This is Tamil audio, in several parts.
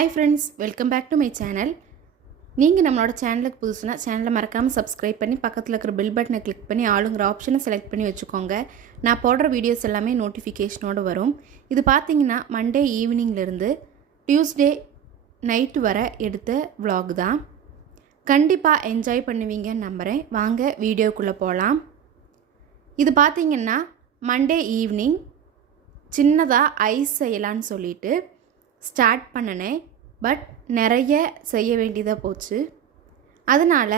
Hi friends, welcome back to my channel. நீங்கள் நம்மளோட சேனலுக்கு புதுசுனா சேனலை மறக்காமல் சப்ஸ்கிரைப் பண்ணி பக்கத்தில் இருக்கிற பெல் பட்டனை கிளிக் பண்ணி ஆளுங்கிற ஆப்ஷனை செலக்ட் பண்ணி வச்சுக்கோங்க. நான் போடுற வீடியோஸ் எல்லாமே நோட்டிஃபிகேஷனோடு வரும். இது பார்த்தீங்கன்னா மண்டே ஈவினிங்லேருந்து டியூஸ்டே நைட்டு வர எடுத்த vlog தான். கண்டிப்பாக என்ஜாய் பண்ணுவீங்கன்னு நம்புகிறேன். வாங்க வீடியோக்குள்ளே போகலாம். இது பார்த்தீங்கன்னா மண்டே ஈவினிங் சின்னதாக ஐஸ் செய்யலான்னு சொல்லிட்டு ஸ்டார்ட் பண்ணினேன். பட் நிறைய செய்ய வேண்டியதாக போச்சு. அதனால்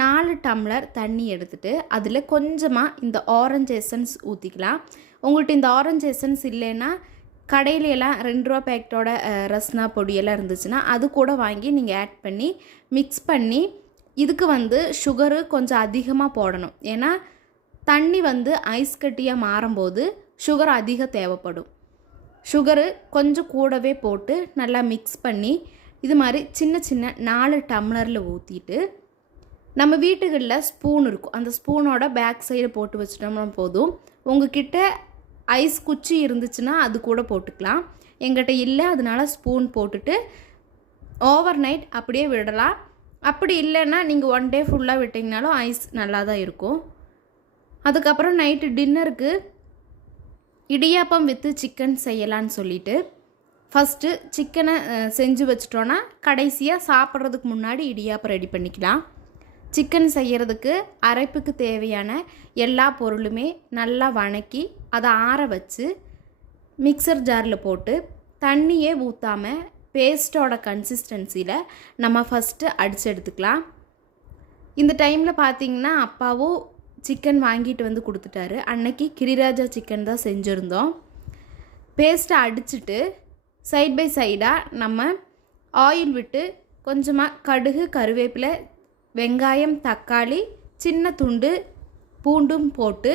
4 டம்ளர் தண்ணி எடுத்துகிட்டு அதில் கொஞ்சமாக இந்த ஆரஞ்சு எசன்ஸ் ஊற்றிக்கலாம். உங்கள்கிட்ட இந்த ஆரஞ்சு எசன்ஸ் இல்லைன்னா கடையிலெல்லாம் 2 ரூபா பேக்கெட்டோட ரஸ்னா பொடியெல்லாம் இருந்துச்சுன்னா அது கூட வாங்கி நீங்கள் ஆட் பண்ணி மிக்ஸ் பண்ணி இதுக்கு சுகரு கொஞ்சம் அதிகமாக போடணும். ஏன்னா தண்ணி ஐஸ் கட்டியாக மாறும்போது சுகர் அதிகம் தேவைப்படும். சுகரு கொஞ்சம் கூடவே போட்டு நல்லா மிக்ஸ் பண்ணி இது மாதிரி சின்ன சின்ன 4 டம்ளரில் ஊற்றிட்டு நம்ம வீட்டுகளில் ஸ்பூன் இருக்கும், அந்த ஸ்பூனோட பேக் சைடு போட்டு வச்சிட்டோம்னா போதும். உங்ககிட்ட ஐஸ் குச்சி இருந்துச்சுன்னா அது கூட போட்டுக்கலாம். எங்கிட்ட இல்லை, அதனால ஸ்பூன் போட்டுட்டு ஓவர் நைட் அப்படியே விடலாம். அப்படி இல்லைன்னா நீங்கள் 1 டே ஃபுல்லாக விட்டிங்கனாலும் ஐஸ் நல்லா தான் இருக்கும். அதுக்கப்புறம் நைட்டு டின்னருக்கு இடியாப்பம் வித்து சிக்கன் செய்யலான்னு சொல்லிட்டு ஃபஸ்ட்டு சிக்கனை செஞ்சு வச்சிட்டோன்னா கடைசியாக சாப்பிட்றதுக்கு முன்னாடி இடியாப்பம் ரெடி பண்ணிக்கலாம். சிக்கன் செய்கிறதுக்கு அரைப்புக்கு தேவையான எல்லா பொருளுமே நல்லா வணக்கி அதை ஆற வச்சு மிக்சர் ஜாரில் போட்டு தண்ணியே ஊற்றாமல் பேஸ்ட்டோட கன்சிஸ்டன்சியில் நம்ம ஃபஸ்ட்டு அடித்து எடுத்துக்கலாம். இந்த டைமில் பார்த்திங்கன்னா அப்பாவும் சிக்கன் வாங்கிட்டு கொடுத்துட்டாரு. அன்னைக்கு கிரிராஜா சிக்கன் தான் செஞ்சுருந்தோம். பேஸ்ட்டை அடிச்சுட்டு சைட் பை சைடாக நம்ம ஆயில் விட்டு கொஞ்சமாக கடுகு, கருவேப்பிலை, வெங்காயம், தக்காளி, சின்ன துண்டு பூண்டும் போட்டு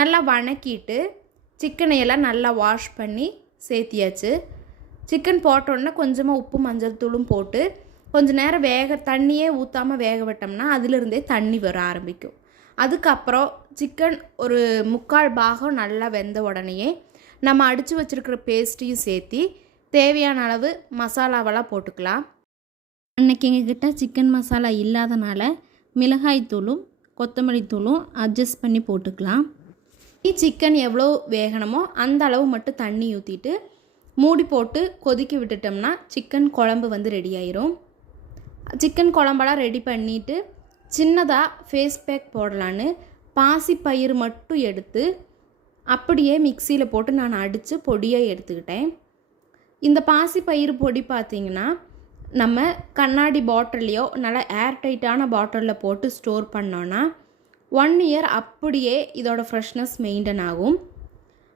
நல்லா வணக்கிட்டு சிக்கனையெல்லாம் நல்லா வாஷ் பண்ணி சேர்த்தியாச்சு. சிக்கன் போட்டோன்னே கொஞ்சமாக உப்பு மஞ்சள் தூளும் போட்டு கொஞ்சம் நேரம் தண்ணியே ஊற்றாமல் வேக விட்டோம்னா அதிலிருந்தே தண்ணி வர ஆரம்பிக்கும். அதுக்கப்புறம் சிக்கன் ஒரு 3/4 பாகம் நல்லா வெந்த உடனேயே நம்ம அடித்து வச்சுருக்கிற பேஸ்ட்டையும் சேர்த்தி தேவையான அளவு மசாலாவெல்லாம் போட்டுக்கலாம். அன்றைக்கி எங்ககிட்ட சிக்கன் மசாலா இல்லாதனால மிளகாய் தூளும் கொத்தமல்லி தூளும் அட்ஜஸ்ட் பண்ணி போட்டுக்கலாம். சிக்கன் எவ்வளோ வேகணுமோ அந்த அளவு மட்டும் தண்ணி ஊற்றிட்டு மூடி போட்டு கொதிக்க விட்டுட்டோம்னா சிக்கன் குழம்பு ரெடி ஆயிரும். சிக்கன் குழம்பெல்லாம் ரெடி பண்ணிவிட்டு சின்னதாக ஃபேஸ் பேக் போடலான்னு பாசிப்பயிறு மட்டும் எடுத்து அப்படியே மிக்சியில் போட்டு நான் அடித்து பொடியாக எடுத்துக்கிட்டேன். இந்த பாசிப்பயிறு பொடி பார்த்திங்கன்னா நம்ம கண்ணாடி பாட்டில்லையோ நல்லா ஏர்டைட்டான பாட்டிலில் போட்டு ஸ்டோர் பண்ணோன்னா 1 இயர் அப்படியே இதோட ஃப்ரெஷ்னஸ் மெயின்டைன் ஆகும்.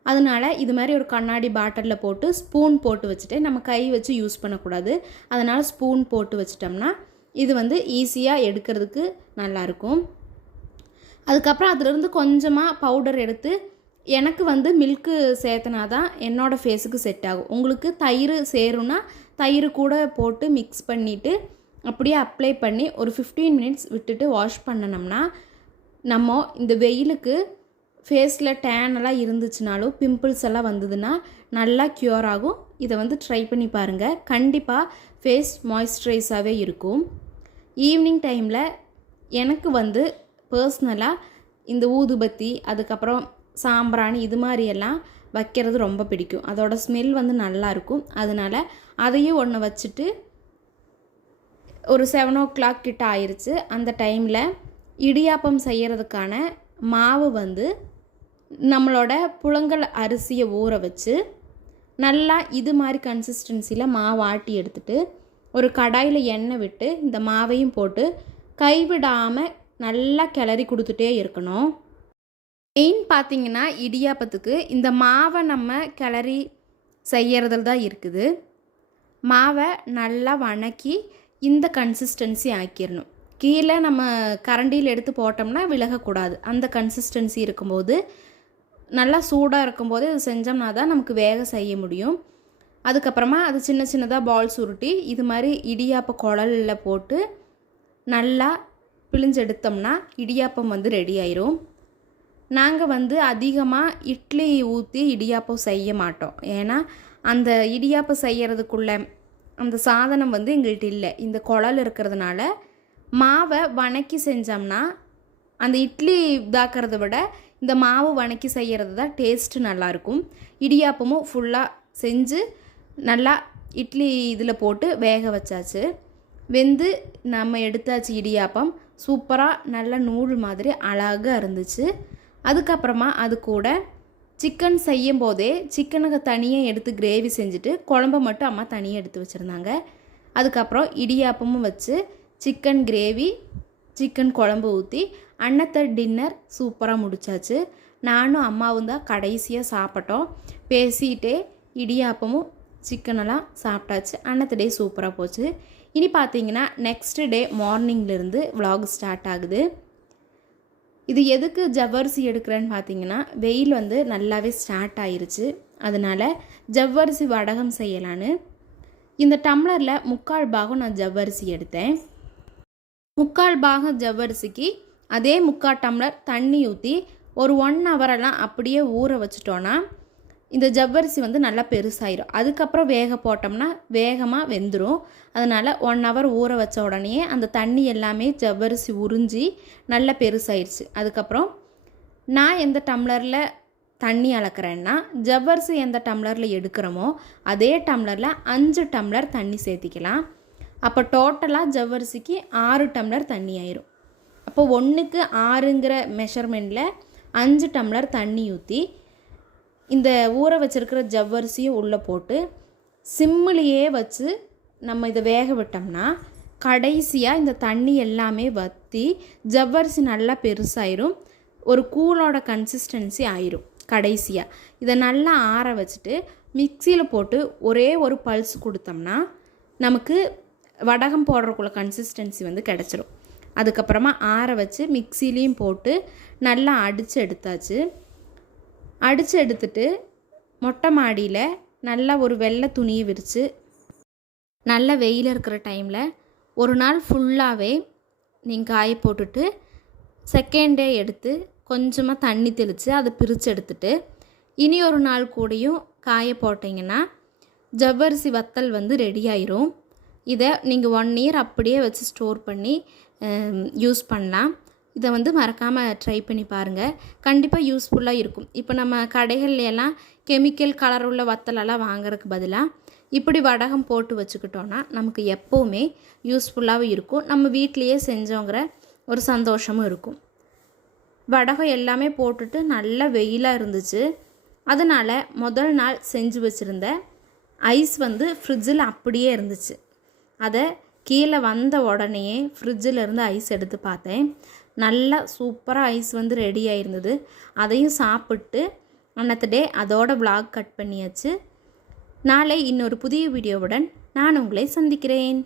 அதனால் இது மாதிரி ஒரு கண்ணாடி பாட்டிலில் போட்டு ஸ்பூன் போட்டு வச்சுட்டு நம்ம கை வச்சு யூஸ் பண்ணக்கூடாது. அதனால் ஸ்பூன் போட்டு வச்சிட்டோம்னா இது ஈஸியாக எடுக்கிறதுக்கு நல்லாயிருக்கும். அதுக்கப்புறம் அதிலிருந்து கொஞ்சமாக பவுடர் எடுத்து எனக்கு மில்க்கு சேர்த்தனா தான் என்னோடய ஃபேஸுக்கு செட் ஆகும். உங்களுக்கு தயிர் சேரும்னா தயிர் கூட போட்டு மிக்ஸ் பண்ணிவிட்டு அப்படியே அப்ளை பண்ணி ஒரு 15 மினிட்ஸ் விட்டுட்டு வாஷ் பண்ணினோம்னா நம்ம இந்த வெயிலுக்கு ஃபேஸில் டேன் எல்லாம் இருந்துச்சுனாலும் பிம்பிள்ஸ் எல்லாம் வந்ததுன்னா நல்லா க்யூர் ஆகும். இதை ட்ரை பண்ணி பாருங்கள். கண்டிப்பாக ஃபேஸ் மாய்ஸ்சரைஸாகவே இருக்கும். ஈவினிங் டைமில் எனக்கு பர்ஸ்னலாக இந்த ஊதுபத்தி அதுக்கப்புறம் சாம்பிராணி இது மாதிரியெல்லாம் வைக்கிறது ரொம்ப பிடிக்கும். அதோட ஸ்மெல் நல்லாயிருக்கும். அதனால் அதையும் ஒன்று வச்சுட்டு ஒரு 7 o'clock கிட்ட ஆயிடுச்சு. அந்த டைமில் இடியாப்பம் செய்கிறதுக்கான மாவு நம்மளோட புழங்கல் அரிசியை ஊற வச்சு நல்லா இது மாதிரி கன்சிஸ்டன்சியில் மாவு ஆட்டி எடுத்துகிட்டு ஒரு கடாயில் எண்ணெய் விட்டு இந்த மாவையும் போட்டு கைவிடாமல் நல்லா கிளறி கொடுத்துட்டே இருக்கணும். மெயின் பார்த்திங்கன்னா இடியாப்பத்துக்கு இந்த மாவை நம்ம கிளறி செய்கிறதுல தான் இருக்குது. மாவை நல்லா வணக்கி இந்த கன்சிஸ்டன்சி ஆக்கிடணும். கீழே நம்ம கரண்டியில் எடுத்து போட்டோம்னா விலகக்கூடாது. அந்த கன்சிஸ்டன்சி இருக்கும்போது நல்லா சூடாக இருக்கும்போது இது செஞ்சோம்னா தான் நமக்கு வேக செய்ய முடியும். அதுக்கப்புறமா அது சின்ன சின்னதாக பால்ஸ் உருட்டி இது மாதிரி இடியாப்ப குழலில் போட்டு நல்லா பிழிஞ்செடுத்தோம்னா இடியாப்பம் ரெடி ஆயிரும். நாங்கள் அதிகமாக இட்லி ஊற்றி இடியாப்பம் செய்ய மாட்டோம். ஏன்னா அந்த இடியாப்பம் செய்கிறதுக்குள்ள அந்த சாதனம் வந்து எங்கள்கிட்ட இல்லை. இந்த குழல் இருக்கிறதுனால மாவை வணக்கி செஞ்சோம்னா அந்த இட்லி இதாக்கிறத விட இந்த மாவு வணக்கி செய்கிறது தான் டேஸ்ட்டு நல்லாயிருக்கும். இடியாப்பமும் ஃபுல்லாக செஞ்சு நல்லா இட்லி இதில் போட்டு வேக வச்சாச்சு. வெந்து நம்ம எடுத்தாச்சு இடியாப்பம். சூப்பராக நல்ல நூல் மாதிரி அழகாக இருந்துச்சு. அதுக்கப்புறமா அது கூட சிக்கன் செய்யும் போதே சிக்கனுக்கு தனியாக எடுத்து கிரேவி செஞ்சுட்டு குழம்ப மட்டும் அம்மா தனியாக எடுத்து வச்சுருந்தாங்க. அதுக்கப்புறம் இடியாப்பமும் வச்சு சிக்கன் கிரேவி சிக்கன் குழம்பு ஊற்றி அன்னத்தை டின்னர் சூப்பராக முடிச்சாச்சு. நானும் அம்மாவும் தான் கடைசியாக சாப்பிட்டோம். பேசிகிட்டே இடியாப்பமும் சிக்கனெல்லாம் சாப்பிட்டாச்சு. அன்னத்து டே சூப்பராக போச்சு. இனி பார்த்தீங்கன்னா நெக்ஸ்ட் டே மார்னிங்லேருந்து vlog ஸ்டார்ட் ஆகுது. இது எதுக்கு ஜவ்வரிசி எடுக்கிறேன்னு பார்த்தீங்கன்னா வெயில் வந்து நல்லாவே ஸ்டார்ட் ஆயிருச்சு. அதனால் ஜவ்வரிசி வடகம் செய்யலான்னு இந்த டம்ளரில் 3/4 பாகம் நான் ஜவ்வரிசி எடுத்தேன். 3/4 பாகம் ஜவ்வரிசிக்கு அதே 3/4 டம்ளர் தண்ணி ஊற்றி ஒரு 1 ஹவரெல்லாம் அப்படியே ஊற வச்சிட்டோன்னா இந்த ஜவ்வரிசி வந்து நல்லா பெருசாயிரும். அதுக்கப்புறம் வேக போட்டோம்னா வேகமாக வெந்துடும். அதனால் 1 ஹவர் ஊற வச்ச உடனே அந்த தண்ணி எல்லாமே ஜவ்வரிசி உறிஞ்சி நல்லா பெருசாயிருச்சு. அதுக்கப்புறம் நான் எந்த டம்ளரில் தண்ணி அளக்கிறேன்னா ஜவ்வரிசி எந்த டம்ளரில் எடுக்கிறோமோ அதே டம்ளரில் 5 டம்ளர் தண்ணி சேர்த்திக்கலாம். அப்போ டோட்டலாக ஜவ்வரிசிக்கு 6 டம்ளர் தண்ணி ஆயிரும். அப்போ 1க்கு 6ங்கிற மெஷர்மெண்ட்டில் 5 டம்ளர் தண்ணி ஊற்றி இந்த ஊற வச்சுருக்கிற ஜவ்வரிசியும் உள்ளே போட்டு சிம்மிலேயே வச்சு நம்ம இதை வேக விட்டோம்னா கடைசியாக இந்த தண்ணி எல்லாமே வற்றி ஜவ்வரிசி நல்லா பெருசாயிரும். ஒரு கூழோட கன்சிஸ்டன்சி ஆயிரும். கடைசியாக இதை நல்லா ஆற வச்சுட்டு மிக்சியில் போட்டு ஒரே ஒரு பல்ஸ் கொடுத்தோம்னா நமக்கு வடகம் போடுறக்குள்ள கன்சிஸ்டன்சி வந்து கிடச்சிரும். அதுக்கப்புறமா ஆற வச்சு மிக்சிலையும் போட்டு நல்லா அடித்து எடுத்தாச்சு. அடித்து எடுத்துட்டு மொட்டை மாடியில் நல்லா ஒரு வெள்ளை துணியை விரித்து நல்ல வெயில் இருக்கிற டைமில் ஒரு நாள் ஃபுல்லாகவே நீங்கள் காய போட்டுட்டு செகண்ட் டே எடுத்து கொஞ்சமாக தண்ணி தெளித்து அதை பிரித்து எடுத்துட்டு இனி ஒரு நாள் கூடயும் காய போட்டிங்கன்னா ஜவ்வரிசி வத்தல் வந்து ரெடி ஆயிரும். இதை நீங்கள் 1 இயர் அப்படியே வச்சு ஸ்டோர் பண்ணி யூஸ் பண்ணலாம். இதை வந்து மறக்காமல் ட்ரை பண்ணி பாருங்கள். கண்டிப்பாக யூஸ்ஃபுல்லாக இருக்கும். இப்போ நம்ம கடைகள்லாம் கெமிக்கல் கலர் உள்ள வத்தலெல்லாம் வாங்குறதுக்கு பதிலாக இப்படி வடகம் போட்டு வச்சுக்கிட்டோன்னா நமக்கு எப்போவுமே யூஸ்ஃபுல்லாகவும் இருக்கும். நம்ம வீட்லேயே செஞ்சோங்கிற ஒரு சந்தோஷமும் இருக்கும். வடகம் எல்லாமே போட்டுட்டு நல்ல வெயிலாக இருந்துச்சு. அதனால் முதல் நாள் செஞ்சு வச்சுருந்த ஐஸ் வந்து ஃப்ரிட்ஜில் அப்படியே இருந்துச்சு. அதை கீழே வந்த உடனே ஃப்ரிட்ஜில் இருந்து ஐஸ் எடுத்து பார்த்தேன். நல்லா சூப்பராக ஐஸ் வந்து ரெடி ஆகிருந்தது. அதையும் சாப்பிட்டு அன்னத்து டே அதோட vlog கட் பண்ணியாச்சு. நாளை இன்னொரு புதிய வீடியோவுடன் நான் உங்களை சந்திக்கிறேன்.